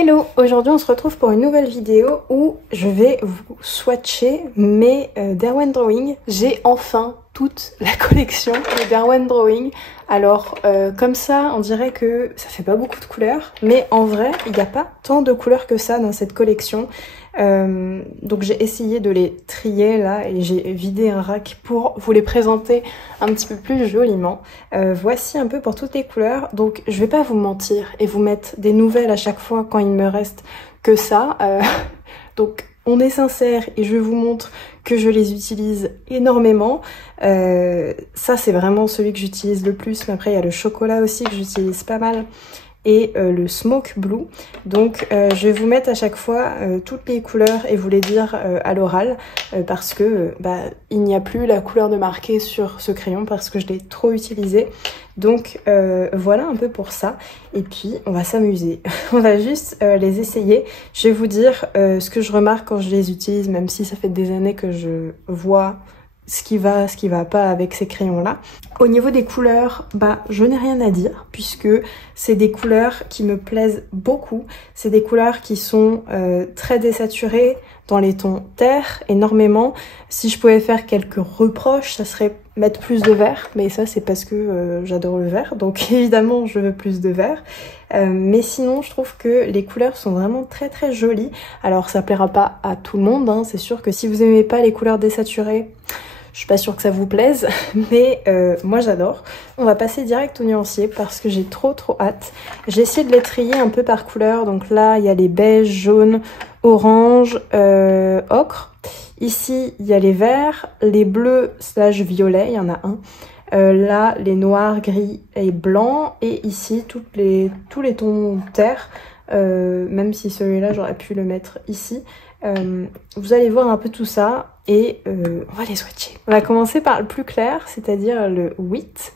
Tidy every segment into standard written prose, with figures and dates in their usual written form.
Hello, aujourd'hui on se retrouve pour une nouvelle vidéo où je vais vous swatcher mes Derwent Drawing. J'ai enfin toute la collection de Derwent Drawing. Alors comme ça on dirait que ça fait pas beaucoup de couleurs, mais en vrai il n'y a pas tant de couleurs que ça dans cette collection. Donc j'ai essayé de les trier là et j'ai vidé un rack pour vous les présenter un petit peu plus joliment. Voici un peu pour toutes les couleurs, donc je vais pas vous mentir et vous mettre des nouvelles à chaque fois quand il me reste que ça. Donc on est sincère et je vous montre que je les utilise énormément. Ça c'est vraiment celui que j'utilise le plus, mais après il y a le chocolat aussi que j'utilise pas mal. Et le Smoke Blue. Donc je vais vous mettre à chaque fois toutes les couleurs et vous les dire à l'oral parce que il n'y a plus la couleur de marqué sur ce crayon parce que je l'ai trop utilisé. Donc voilà un peu pour ça. Et puis on va s'amuser. On va juste les essayer. Je vais vous dire ce que je remarque quand je les utilise, même si ça fait des années que je vois ce qui va pas avec ces crayons là. Au niveau des couleurs, je n'ai rien à dire puisque c'est des couleurs qui me plaisent beaucoup. C'est des couleurs qui sont très désaturées dans les tons terre énormément. Si je pouvais faire quelques reproches, ça serait mettre plus de vert, mais ça c'est parce que j'adore le vert, donc évidemment je veux plus de vert. Mais sinon je trouve que les couleurs sont vraiment très très jolies. Alors ça plaira pas à tout le monde, hein. C'est sûr que si vous aimez pas les couleurs désaturées, je suis pas sûre que ça vous plaise, mais moi j'adore. On va passer direct au nuancier parce que j'ai trop hâte. J'ai essayé de les trier un peu par couleur. Donc là, il y a les beiges, jaunes, orange, ocre. Ici, il y a les verts, les bleus / violets, il y en a un. Là, les noirs, gris et blancs. Et ici, tous les tons terre. Même si celui-là, j'aurais pu le mettre ici. Vous allez voir un peu tout ça et on va les swatcher. On va commencer par le plus clair, c'est-à-dire le 8,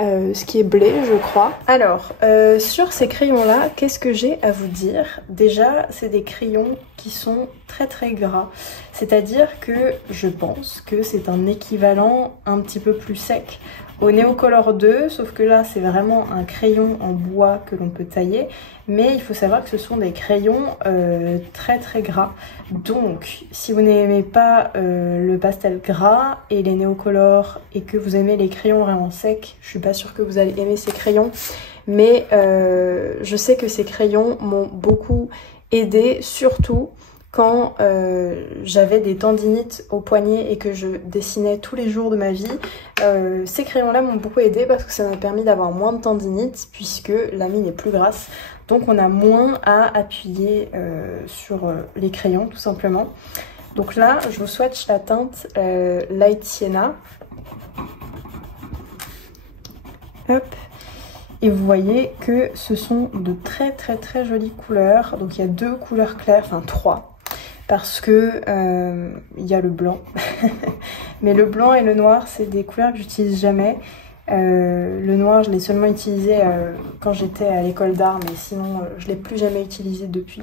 ce qui est blé je crois. Alors sur ces crayons là, qu'est-ce que j'ai à vous dire? Déjà c'est des crayons qui sont très gras, c'est-à-dire que je pense que c'est un équivalent un petit peu plus sec au Neocolor 2, sauf que là c'est vraiment un crayon en bois que l'on peut tailler, mais il faut savoir que ce sont des crayons très gras. Donc si vous n'aimez pas le pastel gras et les Neocolor et que vous aimez les crayons vraiment secs, je suis pas sûre que vous allez aimer ces crayons, mais je sais que ces crayons m'ont beaucoup aidé, surtout quand j'avais des tendinites au poignet et que je dessinais tous les jours de ma vie. Ces crayons là m'ont beaucoup aidé parce que ça m'a permis d'avoir moins de tendinites puisque la mine est plus grasse, donc on a moins à appuyer sur les crayons tout simplement. Donc là je vous swatch la teinte Light Sienna. Hop. Et vous voyez que ce sont de très jolies couleurs. Donc il y a deux couleurs claires, enfin trois, parce que il y a le blanc. Mais le blanc et le noir, c'est des couleurs que j'utilise jamais. Le noir, je l'ai seulement utilisé quand j'étais à l'école d'art, mais sinon je l'ai plus jamais utilisé depuis.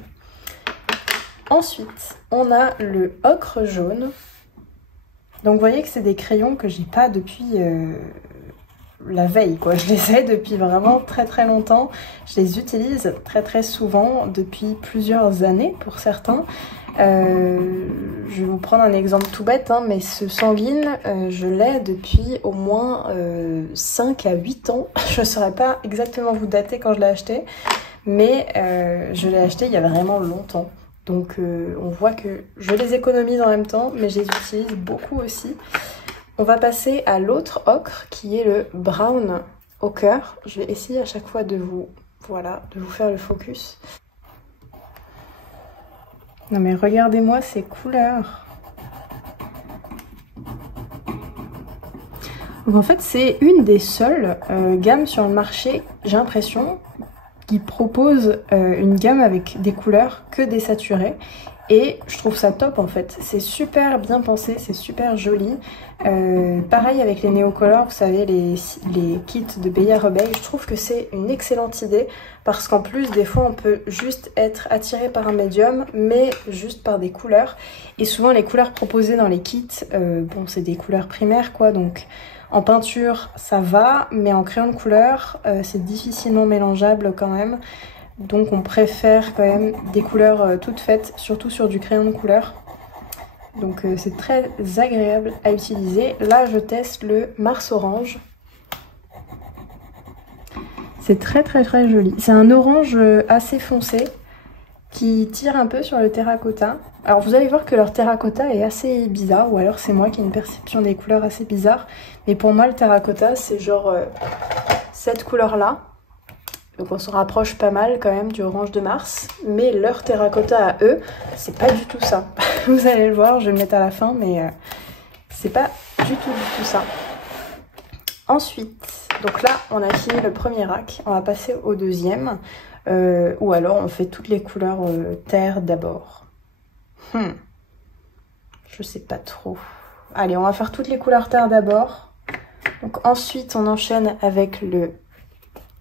Ensuite, on a le ocre jaune. Donc vous voyez que c'est des crayons que j'ai pas depuis la veille quoi, je les ai depuis vraiment très longtemps, je les utilise très souvent depuis plusieurs années pour certains. Je vais vous prendre un exemple tout bête, hein, mais ce sanguine, je l'ai depuis au moins 5 à 8 ans, je ne saurais pas exactement vous dater quand je l'ai acheté, mais je l'ai acheté il y a vraiment longtemps. Donc on voit que je les économise en même temps, mais je les utilise beaucoup aussi. On va passer à l'autre ocre qui est le brown ochre. Je vais essayer à chaque fois de vous faire le focus. Non mais regardez-moi ces couleurs. Donc en fait c'est une des seules gammes sur le marché, j'ai l'impression, qui propose une gamme avec des couleurs que désaturées. Et je trouve ça top en fait, c'est super bien pensé, c'est super joli. Pareil avec les Neocolor, vous savez, les kits de Beyer Rebelle, je trouve que c'est une excellente idée parce qu'en plus des fois on peut juste être attiré par un médium mais juste par des couleurs. Et souvent les couleurs proposées dans les kits, bon c'est des couleurs primaires quoi, donc en peinture ça va, mais en crayon de couleur c'est difficilement mélangeable quand même. Donc on préfère quand même des couleurs toutes faites, surtout sur du crayon de couleur. Donc c'est très agréable à utiliser. Là je teste le Mars Orange. C'est très joli. C'est un orange assez foncé qui tire un peu sur le terracotta. Alors vous allez voir que leur terracotta est assez bizarre, ou alors c'est moi qui ai une perception des couleurs assez bizarre. Mais pour moi le terracotta c'est genre cette couleur là. Donc on se rapproche pas mal quand même du orange de Mars. Mais leur terracotta à eux, c'est pas du tout ça. Vous allez le voir, je vais le mettre à la fin, mais c'est pas du tout ça. Ensuite, donc là on a fini le premier rack, on va passer au deuxième. Ou alors on fait toutes les couleurs terre d'abord. Je sais pas trop. Allez, on va faire toutes les couleurs terre d'abord. Donc ensuite on enchaîne avec le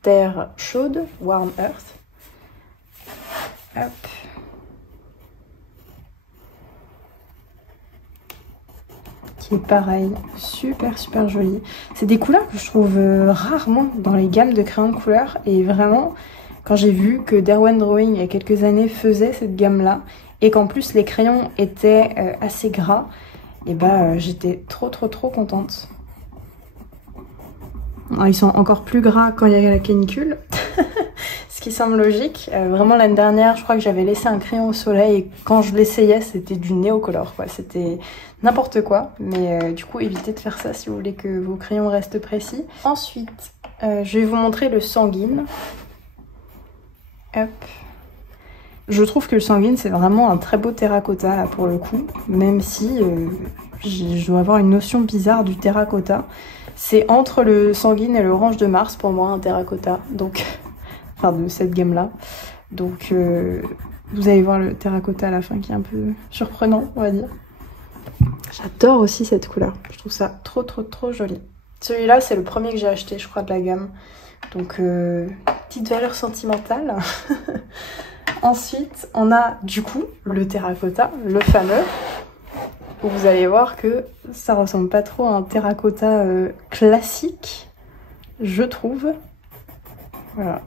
terre chaude, warm earth. Hop. Qui est pareil, super joli. C'est des couleurs que je trouve rarement dans les gammes de crayons de couleur. Et vraiment, quand j'ai vu que Derwent Drawing il y a quelques années faisait cette gamme là, et qu'en plus les crayons étaient assez gras, et bah j'étais trop contente. Alors, ils sont encore plus gras quand il y a la canicule, ce qui semble logique. Vraiment l'année dernière, je crois que j'avais laissé un crayon au soleil et quand je l'essayais, c'était du néocolore quoi. C'était n'importe quoi, mais du coup évitez de faire ça si vous voulez que vos crayons restent précis. Ensuite, je vais vous montrer le sanguine. Hop. Je trouve que le sanguine c'est vraiment un très beau terracotta là, pour le coup, même si je dois avoir une notion bizarre du terracotta. C'est entre le sanguine et l'orange de Mars pour moi un terracotta, donc enfin de cette gamme là. Donc vous allez voir le terracotta à la fin qui est un peu surprenant on va dire. J'adore aussi cette couleur, je trouve ça trop joli. Celui-là c'est le premier que j'ai acheté je crois de la gamme. Donc petite valeur sentimentale. Ensuite on a du coup le terracotta, le fameux. Où vous allez voir que ça ressemble pas trop à un terracotta classique, je trouve. Voilà.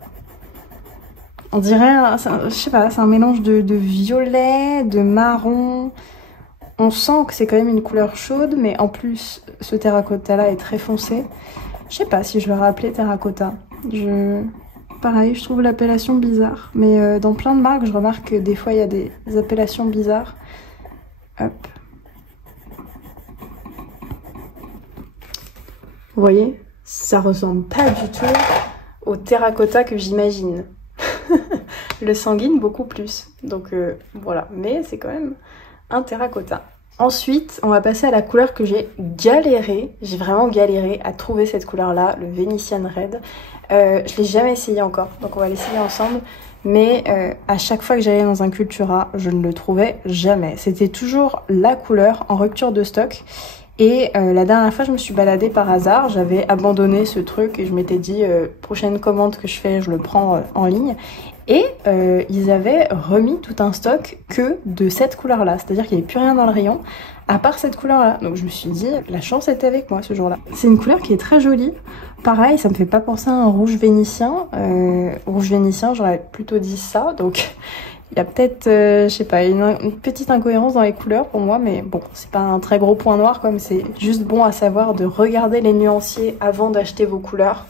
On dirait, je sais pas, c'est un mélange de violet, de marron. On sent que c'est quand même une couleur chaude, mais en plus ce terracotta là est très foncé. Je sais pas si je l'aurais appelé terracotta. Pareil, je trouve l'appellation bizarre. Mais dans plein de marques, je remarque que des fois il y a des appellations bizarres. Hop. Vous voyez, ça ressemble pas du tout au terracotta que j'imagine. Le sanguine beaucoup plus. Donc voilà, mais c'est quand même un terracotta. Ensuite, on va passer à la couleur que j'ai galéré. J'ai vraiment galéré à trouver cette couleur-là, le Venetian Red. Je l'ai jamais essayé encore, donc on va l'essayer ensemble. Mais à chaque fois que j'allais dans un Cultura, je ne le trouvais jamais. C'était toujours la couleur en rupture de stock. Et la dernière fois, je me suis baladée par hasard, j'avais abandonné ce truc et je m'étais dit, prochaine commande que je fais, je le prends en ligne. Et ils avaient remis tout un stock que de cette couleur-là, c'est-à-dire qu'il n'y avait plus rien dans le rayon, à part cette couleur-là. Donc je me suis dit, la chance était avec moi ce jour-là. C'est une couleur qui est très jolie. Pareil, ça me fait pas penser à un rouge vénitien. Rouge vénitien, j'aurais plutôt dit ça, donc... Il y a peut-être, je sais pas, une petite incohérence dans les couleurs pour moi, mais bon, c'est pas un très gros point noir, comme c'est juste bon à savoir de regarder les nuanciers avant d'acheter vos couleurs.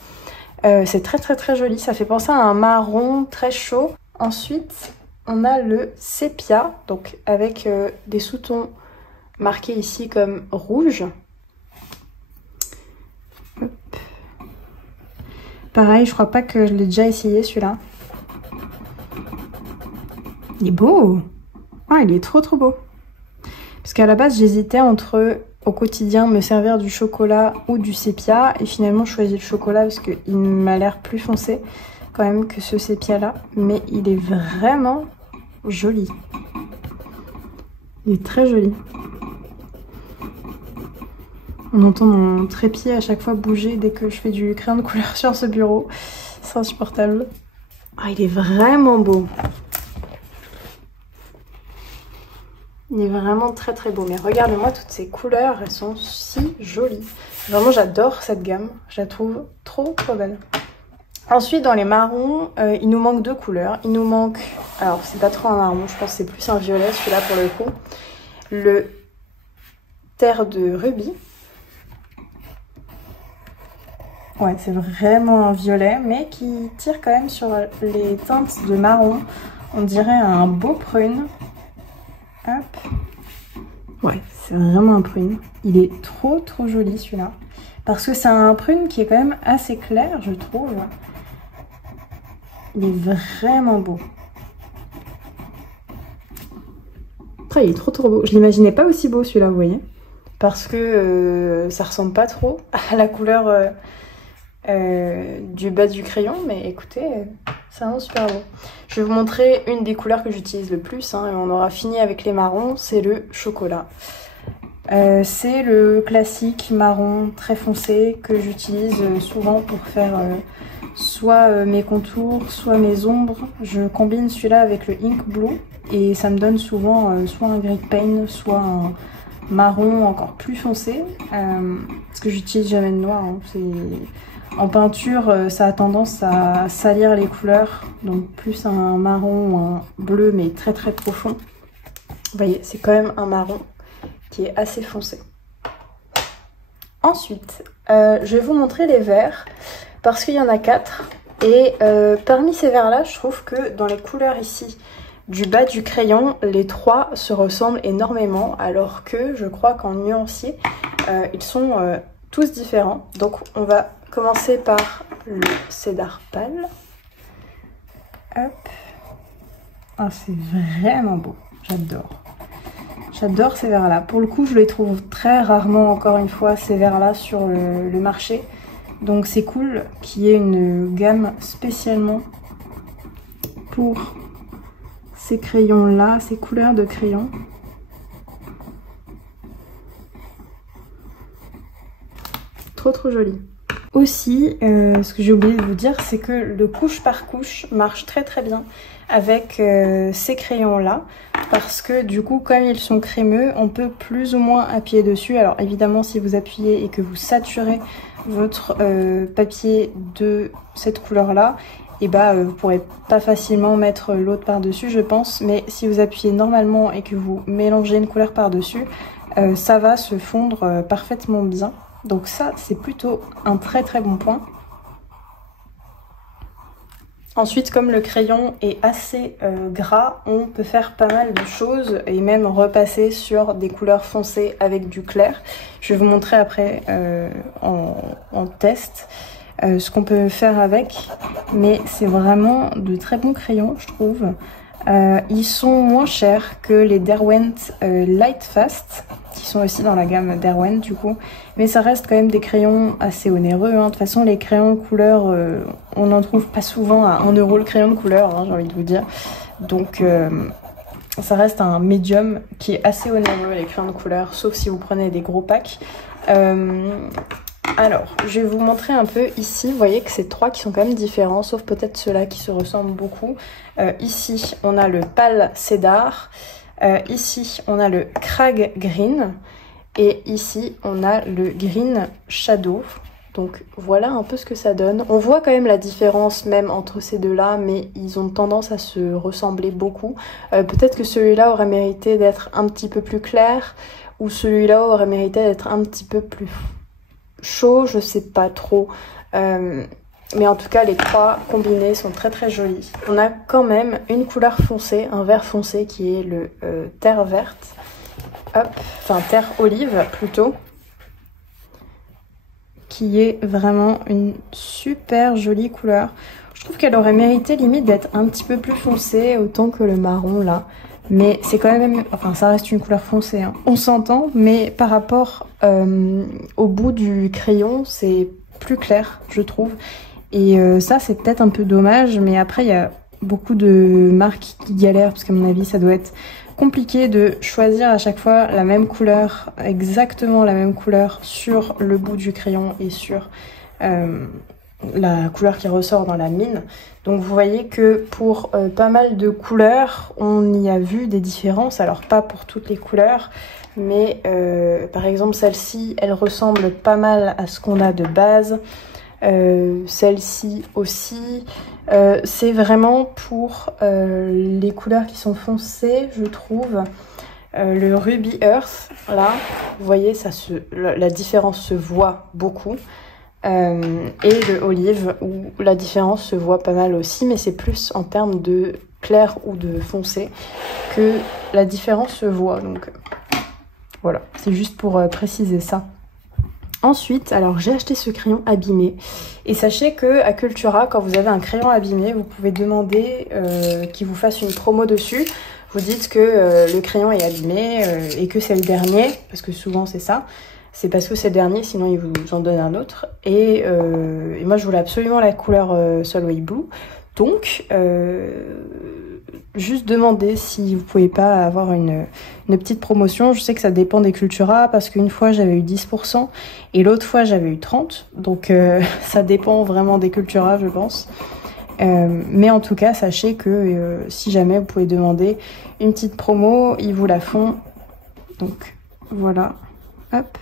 C'est très joli, ça fait penser à un marron très chaud. Ensuite, on a le sépia, donc avec des sous-tons marqués ici comme rouge. Hop. Pareil, je crois pas que je l'ai déjà essayé celui-là. Il est beau. Ah, il est trop beau. Parce qu'à la base, j'hésitais entre, au quotidien, me servir du chocolat ou du sépia. Et finalement, je choisis le chocolat parce qu'il m'a l'air plus foncé quand même que ce sépia-là. Mais il est vraiment joli. Il est très joli. On entend mon trépied à chaque fois bouger dès que je fais du crayon de couleur sur ce bureau. C'est insupportable. Ah, il est vraiment beau. Il est vraiment très beau. Mais regardez-moi toutes ces couleurs, elles sont si jolies. Vraiment, j'adore cette gamme. Je la trouve trop belle. Ensuite, dans les marrons, il nous manque deux couleurs. Il nous manque, alors c'est pas trop un marron, je pense que c'est plus un violet celui-là pour le coup. Le terre de rubis. Ouais, c'est vraiment un violet, mais qui tire quand même sur les teintes de marron. On dirait un beau prune. Hop. Ouais, c'est vraiment un prune. Il est trop joli celui-là. Parce que c'est un prune qui est quand même assez clair, je trouve. Il est vraiment beau. Après, il est trop beau. Je l'imaginais pas aussi beau celui-là, vous voyez. Parce que ça ressemble pas trop à la couleur du bas du crayon. Mais écoutez, c'est vraiment super beau. Je vais vous montrer une des couleurs que j'utilise le plus. Hein, et on aura fini avec les marrons. C'est le chocolat. C'est le classique marron très foncé que j'utilise souvent pour faire soit mes contours, soit mes ombres. Je combine celui-là avec le Ink Blue et ça me donne souvent soit un gris paint, soit un marron encore plus foncé. Parce que j'utilise jamais de noir. Hein. En peinture, ça a tendance à salir les couleurs. Donc plus un marron ou un bleu mais très profond. Vous voyez, c'est quand même un marron qui est assez foncé. Ensuite, je vais vous montrer les verts parce qu'il y en a 4 et parmi ces verts là je trouve que dans les couleurs ici du bas du crayon, les 3 se ressemblent énormément alors que je crois qu'en nuancier ils sont tous différents. Donc on va commencer par le cédar pâle. Hop. Ah, c'est vraiment beau, j'adore. J'adore ces verres-là. Pour le coup, je les trouve très rarement, encore une fois, ces verres-là sur le marché. Donc c'est cool qu'il y ait une gamme spécialement pour ces crayons-là, ces couleurs de crayons. Trop joli. Aussi, ce que j'ai oublié de vous dire, c'est que le couche par couche marche très bien avec ces crayons-là. Parce que du coup, comme ils sont crémeux, on peut plus ou moins appuyer dessus. Alors évidemment, si vous appuyez et que vous saturez votre papier de cette couleur-là, et bah vous pourrez pas facilement mettre l'autre par-dessus, je pense. Mais si vous appuyez normalement et que vous mélangez une couleur par-dessus, ça va se fondre parfaitement bien. Donc ça, c'est plutôt un très bon point. Ensuite, comme le crayon est assez gras, on peut faire pas mal de choses et même repasser sur des couleurs foncées avec du clair. Je vais vous montrer après en test ce qu'on peut faire avec. Mais c'est vraiment de très bons crayons, je trouve. Ils sont moins chers que les Derwent Lightfast, qui sont aussi dans la gamme Derwent du coup. Mais ça reste quand même des crayons assez onéreux. Hein. De toute façon, les crayons couleur, on n'en trouve pas souvent à 1 € le crayon de couleur, hein, j'ai envie de vous dire. Donc ça reste un médium qui est assez onéreux, les crayons de couleur, sauf si vous prenez des gros packs. Alors, je vais vous montrer un peu ici. Vous voyez que c'est 3 qui sont quand même différents, sauf peut-être ceux-là qui se ressemblent beaucoup. Ici, on a le pâle cédar. Ici, on a le crag green. Et ici, on a le green shadow. Donc voilà un peu ce que ça donne. On voit quand même la différence même entre ces deux-là, mais ils ont tendance à se ressembler beaucoup. Peut-être que celui-là aurait mérité d'être un petit peu plus clair, ou celui-là aurait mérité d'être un petit peu plus chaud, je sais pas trop. Mais en tout cas, les 3 combinés sont très jolis. On a quand même une couleur foncée, un vert foncé qui est le terre verte. Hop, enfin terre olive plutôt. Qui est vraiment une super jolie couleur. Je trouve qu'elle aurait mérité limite d'être un petit peu plus foncée, autant que le marron là. Mais c'est quand même, enfin ça reste une couleur foncée, hein. On s'entend, mais par rapport au bout du crayon, c'est plus clair, je trouve. Et ça, c'est peut-être un peu dommage, mais après, il y a beaucoup de marques qui galèrent, parce qu'à mon avis, ça doit être compliqué de choisir à chaque fois la même couleur, exactement la même couleur sur le bout du crayon et sur la couleur qui ressort dans la mine. Donc vous voyez que pour pas mal de couleurs, on y a vu des différences. Alors pas pour toutes les couleurs, mais par exemple celle-ci, elle ressemble pas mal à ce qu'on a de base. Celle-ci aussi. C'est vraiment pour les couleurs qui sont foncées, je trouve. Le Ruby Earth, là, vous voyez, la différence se voit beaucoup. Et le Olive, où la différence se voit pas mal aussi, mais c'est plus en termes de clair ou de foncé que la différence se voit. Donc voilà, c'est juste pour préciser ça. Ensuite, alors j'ai acheté ce crayon abîmé. Et sachez que à Cultura, quand vous avez un crayon abîmé, vous pouvez demander qu'il vous fasse une promo dessus. Vous dites que le crayon est abîmé et que c'est le dernier, parce que souvent c'est ça. C'est parce que c'est le dernier, sinon ils vous en donnent un autre. Et moi je voulais absolument la couleur Solway Blue. Donc, juste demander si vous pouvez pas avoir une petite promotion. Je sais que ça dépend des Cultura, parce qu'une fois j'avais eu 10% et l'autre fois j'avais eu 30%. Donc ça dépend vraiment des Cultura, je pense. Mais en tout cas, sachez que si jamais vous pouvez demander une petite promo, ils vous la font. Donc voilà, hop.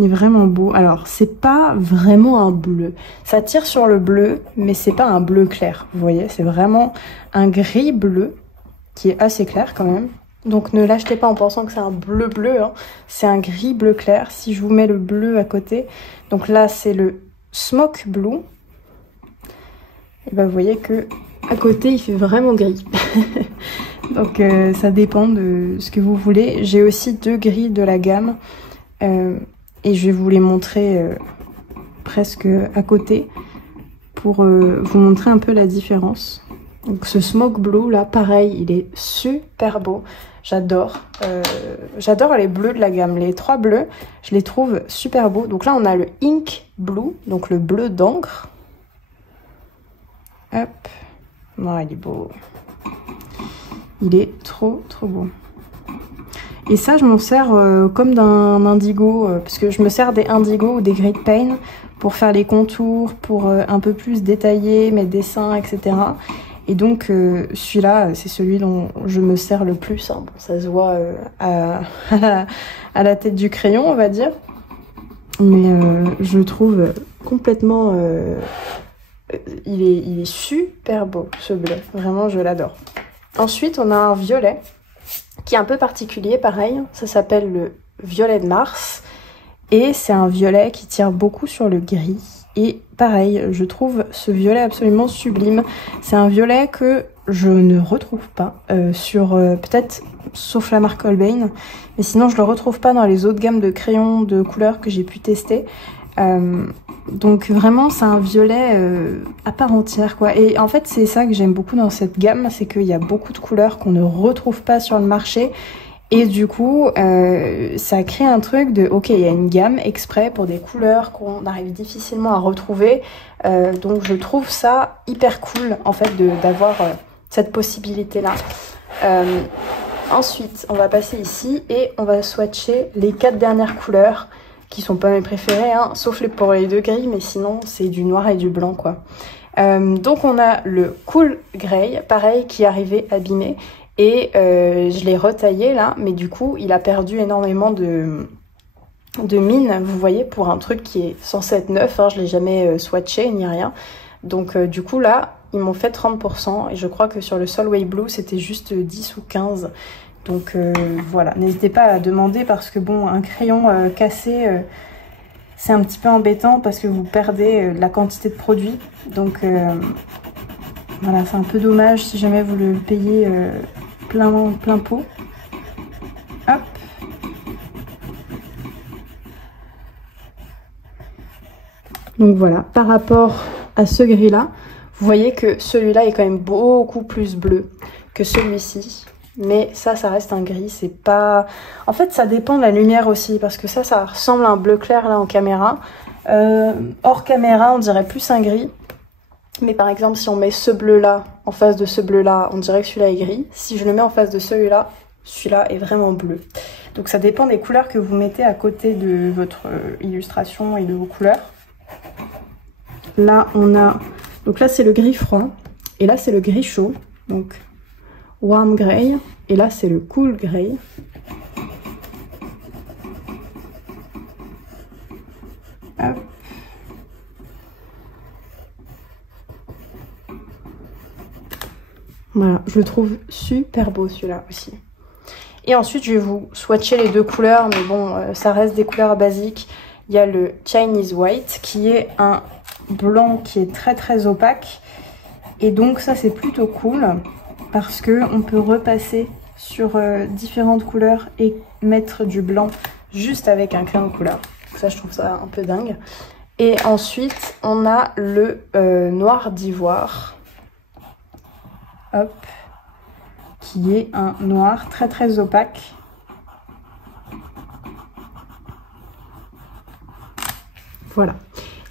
Il est vraiment beau. Alors, c'est pas vraiment un bleu. Ça tire sur le bleu, mais c'est pas un bleu clair. Vous voyez, c'est vraiment un gris bleu qui est assez clair quand même. Donc, ne l'achetez pas en pensant que c'est un bleu bleu. Hein. C'est un gris bleu clair. Si je vous mets le bleu à côté, donc là, c'est le Smoke Blue. Et ben, vous voyez que à côté, il fait vraiment gris. Donc, ça dépend de ce que vous voulez. J'ai aussi 2 gris de la gamme. Et je vais vous les montrer presque à côté pour vous montrer un peu la différence. Donc ce Smoke Blue là, pareil, il est super beau. J'adore. J'adore les bleus de la gamme. Les 3 bleus, je les trouve super beaux. Donc là, on a le Ink Blue, donc le bleu d'encre. Hop. Non, il est beau. Il est trop beau. Et ça, je m'en sers comme d'un indigo, parce que je me sers des indigo ou des gris de paint pour faire les contours, pour un peu plus détailler mes dessins, etc. Et donc, celui-là, c'est celui dont je me sers le plus. Hein. Bon, ça se voit à la tête du crayon, on va dire. Mais je le trouve complètement... il est super beau, ce bleu. Vraiment, je l'adore. Ensuite, on a un violet qui est un peu particulier, pareil, ça s'appelle le violet de Mars, et c'est un violet qui tire beaucoup sur le gris, et pareil, je trouve ce violet absolument sublime. C'est un violet que je ne retrouve pas sur, peut-être, sauf la marque Holbein, mais sinon je le retrouve pas dans les autres gammes de crayons de couleurs que j'ai pu tester. Donc vraiment c'est un violet à part entière quoi. Et en fait c'est ça que j'aime beaucoup dans cette gamme, c'est qu'il y a beaucoup de couleurs qu'on ne retrouve pas sur le marché. Et du coup ça crée un truc de ok, il y a une gamme exprès pour des couleurs qu'on arrive difficilement à retrouver. Donc je trouve ça hyper cool en fait d'avoir cette possibilité là. Ensuite on va passer ici et on va swatcher les 4 dernières couleurs qui sont pas mes préférés, hein, sauf pour les 2 gris, mais sinon c'est du noir et du blanc quoi. Donc on a le Cool Grey, pareil, qui est arrivé abîmé, et je l'ai retaillé là, mais du coup il a perdu énormément de mine, vous voyez, pour un truc qui est censé être neuf, hein, je l'ai jamais swatché ni rien. Donc du coup là, ils m'ont fait 30%, et je crois que sur le Solway Blue c'était juste 10 ou 15. Donc voilà, n'hésitez pas à demander parce que bon, un crayon cassé, c'est un petit peu embêtant parce que vous perdez la quantité de produit. Donc voilà, c'est un peu dommage si jamais vous le payez plein pot. Hop. Donc voilà, par rapport à ce gris-là, vous voyez que celui-là est quand même beaucoup plus bleu que celui-ci. Mais ça reste un gris, c'est pas... En fait, ça dépend de la lumière aussi, parce que ça ressemble à un bleu clair, là, en caméra. Hors caméra, on dirait plus un gris. Mais par exemple, si on met ce bleu-là en face de ce bleu-là, on dirait que celui-là est gris. Si je le mets en face de celui-là est vraiment bleu. Donc ça dépend des couleurs que vous mettez à côté de votre illustration et de vos couleurs. Là, on a... Donc là, c'est le gris froid. Et là, c'est le gris chaud. Donc... Warm Grey, et là c'est le Cool Grey. Hop. Voilà, je le trouve super beau celui-là aussi. Et ensuite, je vais vous swatcher les deux couleurs, mais bon, ça reste des couleurs basiques. Il y a le Chinese White, qui est un blanc qui est très très opaque. Et donc ça, c'est plutôt cool, parce qu'on peut repasser sur différentes couleurs et mettre du blanc juste avec un crayon de couleur. Donc ça, je trouve ça un peu dingue. Et ensuite, on a le noir d'ivoire. Hop. Qui est un noir très très opaque. Voilà.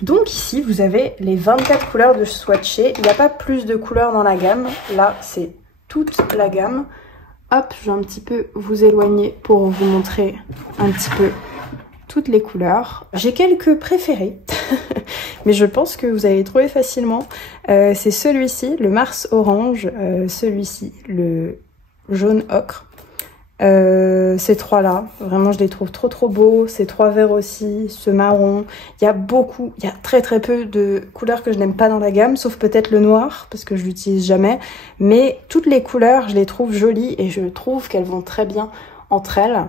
Donc ici, vous avez les 24 couleurs de swatcher. Il n'y a pas plus de couleurs dans la gamme. Là, c'est toute la gamme. Hop, je vais un petit peu vous éloigner pour vous montrer un petit peu toutes les couleurs. J'ai quelques préférés, mais je pense que vous allez trouver facilement. C'est celui-ci, le Mars Orange, celui-ci, le jaune ocre. Ces trois-là, vraiment je les trouve trop trop beaux. Ces trois verts aussi, ce marron. Il y a très très peu de couleurs que je n'aime pas dans la gamme, sauf peut-être le noir, parce que je l'utilise jamais. Mais toutes les couleurs, je les trouve jolies et je trouve qu'elles vont très bien entre elles.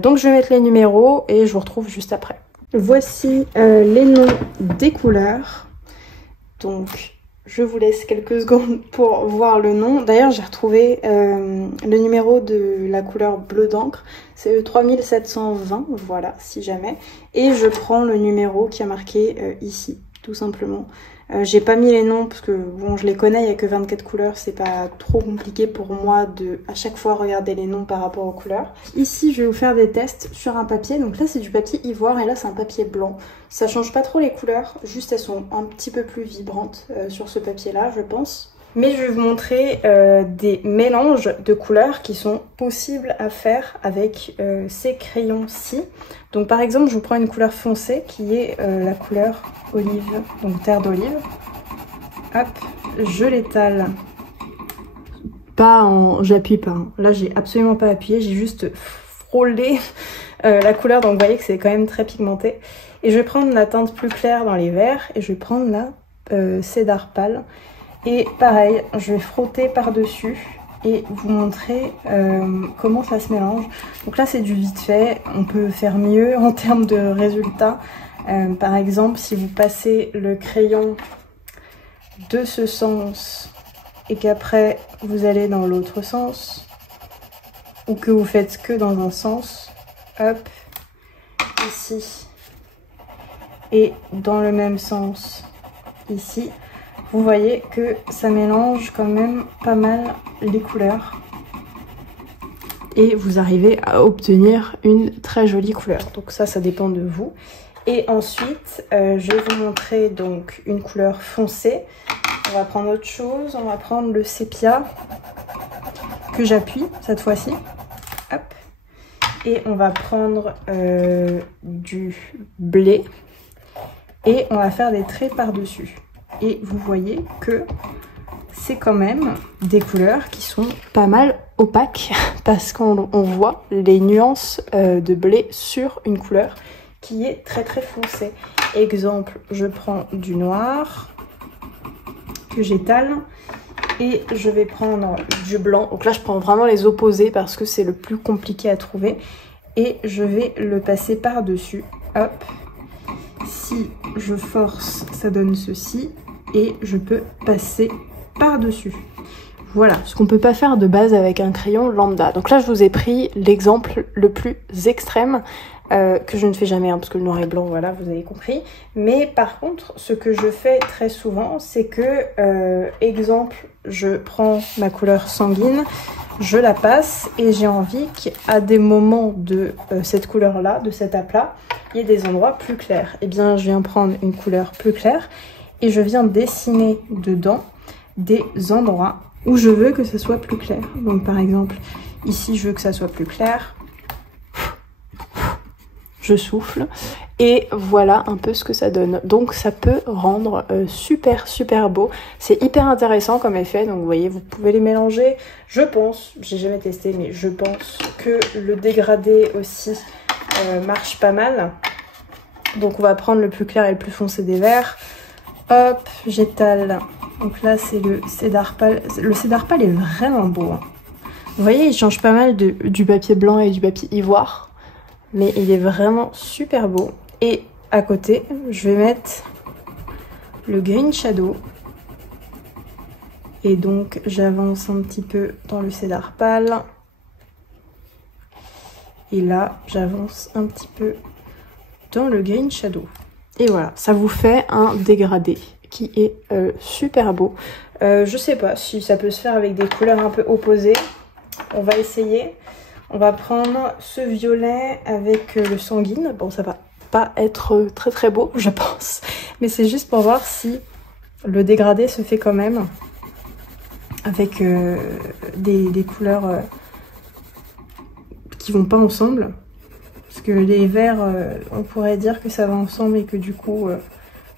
Donc je vais mettre les numéros et je vous retrouve juste après. Voici les noms des couleurs. Donc je vous laisse quelques secondes pour voir le nom. D'ailleurs j'ai retrouvé le numéro de la couleur bleu d'encre. C'est le 3720, voilà, si jamais. Et je prends le numéro qui a marqué ici, tout simplement. J'ai pas mis les noms parce que bon, je les connais, il n'y a que 24 couleurs, c'est pas trop compliqué pour moi de à chaque fois regarder les noms par rapport aux couleurs. Ici, je vais vous faire des tests sur un papier. Donc là, c'est du papier ivoire et là, c'est un papier blanc. Ça change pas trop les couleurs, juste elles sont un petit peu plus vibrantes sur ce papier-là, je pense. Mais je vais vous montrer des mélanges de couleurs qui sont possibles à faire avec ces crayons-ci. Donc par exemple, je vous prends une couleur foncée qui est la couleur olive, donc terre d'olive. Hop, je l'étale. J'appuie pas. Hein. Là, j'ai absolument pas appuyé, j'ai juste frôlé la couleur. Donc vous voyez que c'est quand même très pigmenté. Et je vais prendre la teinte plus claire dans les verts et je vais prendre la cédar pâle. Et pareil, je vais frotter par-dessus et vous montrer comment ça se mélange. Donc là, c'est du vite fait. On peut faire mieux en termes de résultats. Par exemple, si vous passez le crayon de ce sens et qu'après, vous allez dans l'autre sens, ou que vous faites que dans un sens, hop, ici, et dans le même sens, ici, vous voyez que ça mélange quand même pas mal les couleurs et vous arrivez à obtenir une très jolie couleur. Donc ça dépend de vous. Et ensuite, je vais vous montrer donc une couleur foncée. On va prendre autre chose, on va prendre le sépia que j'appuie cette fois-ci. Hop. Et on va prendre du blé et on va faire des traits par-dessus. Et vous voyez que c'est quand même des couleurs qui sont pas mal opaques parce qu'on voit les nuances de blé sur une couleur qui est très très foncée. Exemple, je prends du noir que j'étale et je vais prendre du blanc. Donc là, je prends vraiment les opposés parce que c'est le plus compliqué à trouver. Et je vais le passer par-dessus. Hop. Si je force, ça donne ceci. Et je peux passer par-dessus. Voilà, ce qu'on peut pas faire de base avec un crayon lambda. Donc là, je vous ai pris l'exemple le plus extrême, que je ne fais jamais, hein, parce que le noir et blanc, voilà, vous avez compris. Mais par contre, ce que je fais très souvent, c'est que, exemple, je prends ma couleur sanguine, je la passe, et j'ai envie qu'à des moments de cette couleur-là, de cet aplat, il y ait des endroits plus clairs. Eh bien, je viens prendre une couleur plus claire, et je viens dessiner dedans des endroits où je veux que ça soit plus clair. Donc par exemple, ici je veux que ça soit plus clair. Je souffle et voilà un peu ce que ça donne. Donc ça peut rendre super super beau. C'est hyper intéressant comme effet. Donc vous voyez, vous pouvez les mélanger. Je pense, j'ai jamais testé, mais je pense que le dégradé aussi marche pas mal. Donc on va prendre le plus clair et le plus foncé des verts. Hop, j'étale Donc là c'est le Cedar Pal. Le Cedar Pal est vraiment beau. Hein. Vous voyez, il change pas mal du papier blanc et du papier ivoire. Mais il est vraiment super beau. Et à côté, je vais mettre le Green Shadow. Et donc j'avance un petit peu dans le Cedar Pal. Et là, j'avance un petit peu dans le Green Shadow. Et voilà, ça vous fait un dégradé qui est super beau. Je sais pas si ça peut se faire avec des couleurs un peu opposées. On va essayer. On va prendre ce violet avec le sanguine. Bon, ça va pas être très très beau, je pense. Mais c'est juste pour voir si le dégradé se fait quand même avec des couleurs qui vont pas ensemble. Parce que les verts, on pourrait dire que ça va ensemble et que du coup,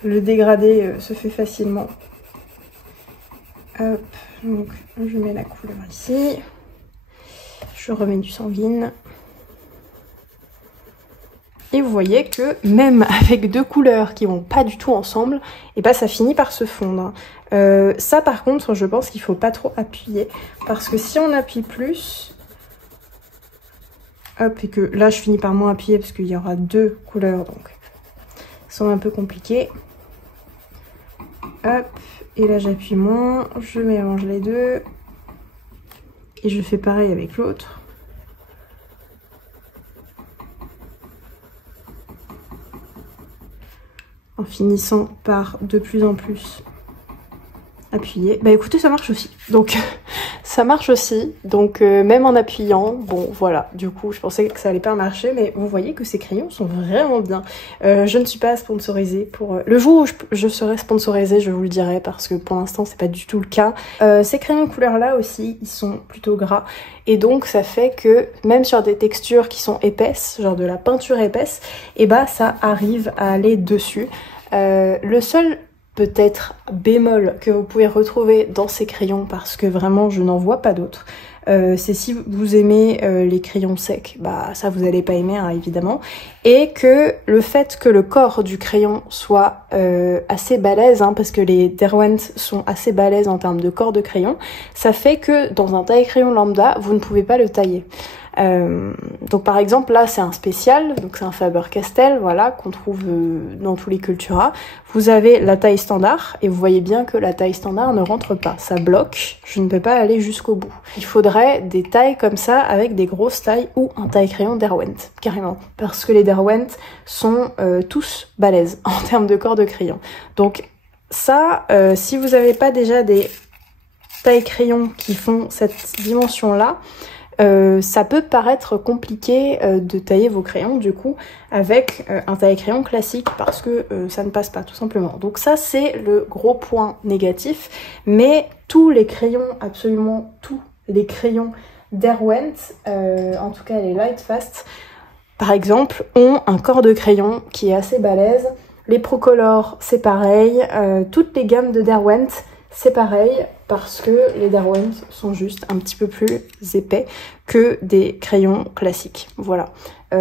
le dégradé se fait facilement. Hop, donc je mets la couleur ici. Je remets du sanguine. Et vous voyez que même avec deux couleurs qui vont pas du tout ensemble, et ben ça finit par se fondre. Ça par contre, je pense qu'il faut pas trop appuyer. Parce que si on appuie plus... Hop, et que là je finis par moins appuyer parce qu'il y aura deux couleurs, donc ça va un peu compliqué. Hop, et là j'appuie moins, je mélange les deux. Et je fais pareil avec l'autre. En finissant par de plus en plus appuyer. Bah écoutez, ça marche aussi. Donc ça marche aussi. Donc même en appuyant, bon voilà. Du coup, je pensais que ça allait pas marcher, mais vous voyez que ces crayons sont vraiment bien. Je ne suis pas sponsorisée pour... Le jour où je serai sponsorisée, je vous le dirai, parce que pour l'instant, c'est pas du tout le cas. Ces crayons couleur là aussi, ils sont plutôt gras. Et donc ça fait que même sur des textures qui sont épaisses, genre de la peinture épaisse, et bah ça arrive à aller dessus. Le seul peut-être bémol que vous pouvez retrouver dans ces crayons, parce que vraiment je n'en vois pas d'autres, c'est si vous aimez les crayons secs, bah ça vous allez pas aimer hein, évidemment, et que le fait que le corps du crayon soit assez balèze, hein, parce que les Derwent sont assez balèzes en termes de corps de crayon, ça fait que dans un taille-crayon lambda, vous ne pouvez pas le tailler. Donc par exemple là c'est un spécial, donc c'est un Faber-Castell, voilà, qu'on trouve dans tous les Cultura. Vous avez la taille standard et vous voyez bien que la taille standard ne rentre pas, ça bloque, je ne peux pas aller jusqu'au bout. Il faudrait des tailles comme ça avec des grosses tailles ou un taille-crayon Derwent, carrément, parce que les Derwent sont tous balèzes en termes de corps de crayon. Donc ça, si vous n'avez pas déjà des tailles-crayons qui font cette dimension-là, ça peut paraître compliqué de tailler vos crayons du coup avec un taille-crayon classique parce que ça ne passe pas tout simplement. Donc ça c'est le gros point négatif, mais tous les crayons, absolument tous les crayons Derwent, en tout cas les Lightfast par exemple, ont un corps de crayon qui est assez balèze. Les Procolor c'est pareil, toutes les gammes de Derwent c'est pareil, parce que les Derwent sont juste un petit peu plus épais que des crayons classiques. Voilà.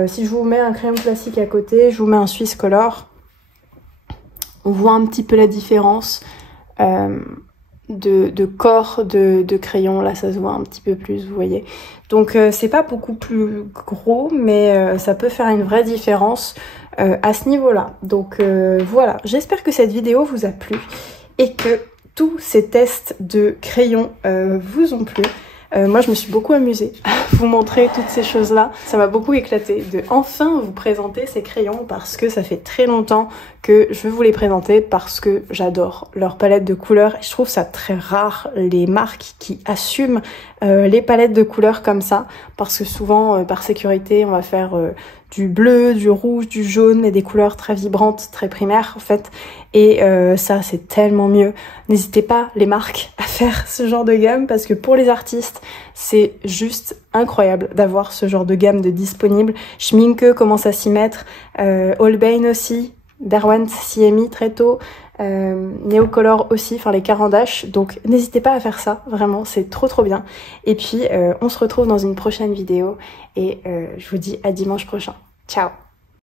Si je vous mets un crayon classique à côté, je vous mets un Swiss Color, on voit un petit peu la différence de corps de crayon. Là, ça se voit un petit peu plus, vous voyez. Donc, c'est pas beaucoup plus gros, mais ça peut faire une vraie différence à ce niveau-là. Donc, voilà. J'espère que cette vidéo vous a plu et que tous ces tests de crayons vous ont plu. Moi, je me suis beaucoup amusée à vous montrer toutes ces choses-là. Ça m'a beaucoup éclaté de enfin vous présenter ces crayons parce que ça fait très longtemps que je veux vous les présenter parce que j'adore leur palette de couleurs. Et je trouve ça très rare, les marques qui assument les palettes de couleurs comme ça, parce que souvent, par sécurité, on va faire du bleu, du rouge, du jaune et des couleurs très vibrantes, très primaires en fait. Et ça, c'est tellement mieux. N'hésitez pas, les marques, à faire ce genre de gamme parce que pour les artistes, c'est juste incroyable d'avoir ce genre de gamme de disponible. Schmincke commence à s'y mettre, Holbein aussi, Derwent s'y est mis très tôt, Neocolor aussi, enfin les Carandash. Donc n'hésitez pas à faire ça, vraiment, c'est trop bien. Et puis on se retrouve dans une prochaine vidéo et je vous dis à dimanche prochain. Ciao!